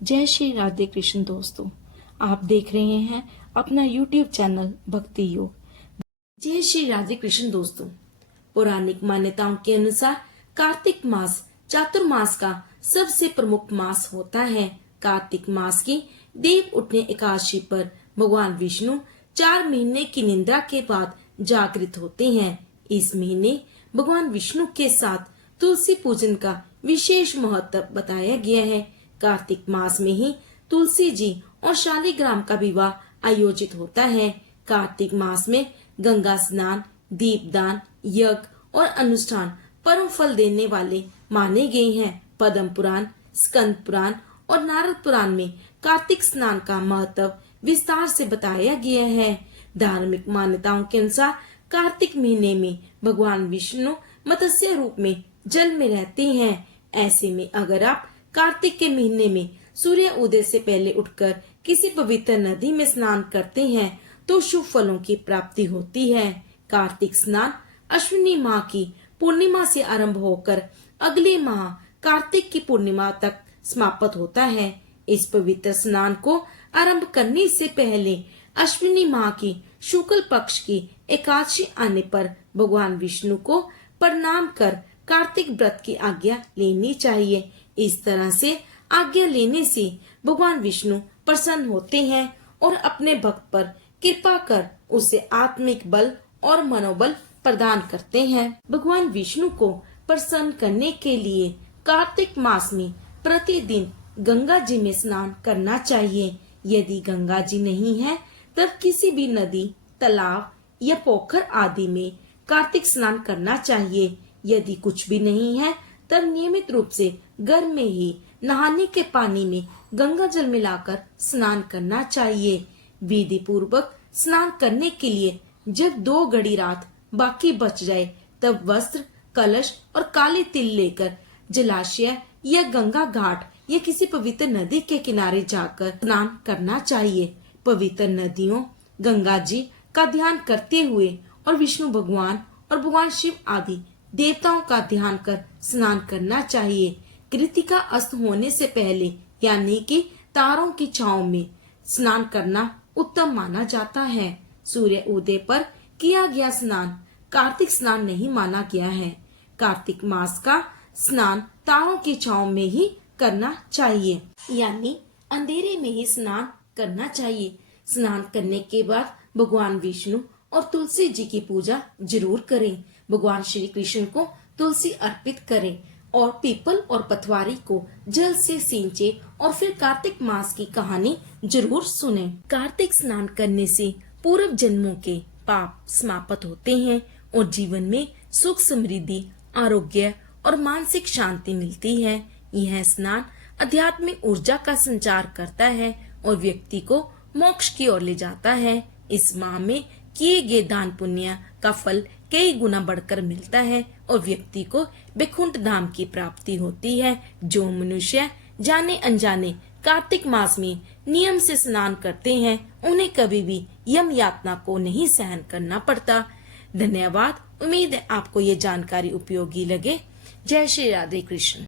जय श्री राधे कृष्ण दोस्तों, आप देख रहे हैं अपना YouTube चैनल भक्ति योग। जय श्री राधे कृष्ण दोस्तों, पौराणिक मान्यताओं के अनुसार कार्तिक मास चातुर्मास का सबसे प्रमुख मास होता है। कार्तिक मास की देव उठने एकादशी पर भगवान विष्णु 4 महीने की निंद्रा के बाद जागृत होते हैं। इस महीने भगवान विष्णु के साथ तुलसी पूजन का विशेष महत्व बताया गया है। कार्तिक मास में ही तुलसी जी और शालिग्राम का विवाह आयोजित होता है। कार्तिक मास में गंगा स्नान, दीपदान, यज्ञ और अनुष्ठान परम फल देने वाले माने गए हैं। पद्म पुराण, स्कंद पुराण और नारद पुराण में कार्तिक स्नान का महत्व विस्तार से बताया गया है। धार्मिक मान्यताओं के अनुसार कार्तिक महीने में भगवान विष्णु मत्स्य रूप में जल में रहते हैं। ऐसे में अगर आप कार्तिक के महीने में सूर्य उदय से पहले उठकर किसी पवित्र नदी में स्नान करते हैं तो शुभ फलों की प्राप्ति होती है। कार्तिक स्नान अश्विनी माह की पूर्णिमा से आरंभ होकर अगले माह कार्तिक की पूर्णिमा तक समाप्त होता है। इस पवित्र स्नान को आरंभ करने से पहले अश्विनी माह की शुक्ल पक्ष की एकादशी आने पर भगवान विष्णु को प्रणाम कर कार्तिक व्रत की आज्ञा लेनी चाहिए। इस तरह से आज्ञा लेने से भगवान विष्णु प्रसन्न होते हैं और अपने भक्त पर कृपा कर उसे आत्मिक बल और मनोबल प्रदान करते हैं। भगवान विष्णु को प्रसन्न करने के लिए कार्तिक मास में प्रतिदिन गंगा जी में स्नान करना चाहिए। यदि गंगा जी नहीं है तब किसी भी नदी, तालाब या पोखर आदि में कार्तिक स्नान करना चाहिए। यदि कुछ भी नहीं है तब नियमित रूप से घर में ही नहाने के पानी में गंगा जल मिलाकर स्नान करना चाहिए। विधि पूर्वक स्नान करने के लिए जब 2 घड़ी रात बाकी बच जाए तब वस्त्र, कलश और काले तिल लेकर जलाशय या गंगा घाट या किसी पवित्र नदी के किनारे जाकर स्नान करना चाहिए। पवित्र नदियों, गंगा जी का ध्यान करते हुए और विष्णु भगवान और भगवान शिव आदि देवताओं का ध्यान कर स्नान करना चाहिए। कृतिका अस्त होने से पहले यानी कि तारों की छांव में स्नान करना उत्तम माना जाता है। सूर्य उदय पर किया गया स्नान कार्तिक स्नान नहीं माना गया है। कार्तिक मास का स्नान तारों की छांव में ही करना चाहिए, यानी अंधेरे में ही स्नान करना चाहिए। स्नान करने के बाद भगवान विष्णु और तुलसी जी की पूजा जरूर करें। भगवान श्री कृष्ण को तुलसी अर्पित करें और पीपल और पथवारी को जल से सींचे और फिर कार्तिक मास की कहानी जरूर सुने। कार्तिक स्नान करने से पूर्व जन्मों के पाप समाप्त होते हैं और जीवन में सुख, समृद्धि, आरोग्य और मानसिक शांति मिलती है। यह स्नान आध्यात्मिक ऊर्जा का संचार करता है और व्यक्ति को मोक्ष की ओर ले जाता है। इस माह में किए गए दान पुण्य का फल कई गुना बढ़कर मिलता है और व्यक्ति को वैकुंठ धाम की प्राप्ति होती है। जो मनुष्य जाने अनजाने कार्तिक मास में नियम से स्नान करते हैं उन्हें कभी भी यम यातना को नहीं सहन करना पड़ता। धन्यवाद। उम्मीद है आपको ये जानकारी उपयोगी लगे। जय श्री राधे कृष्ण।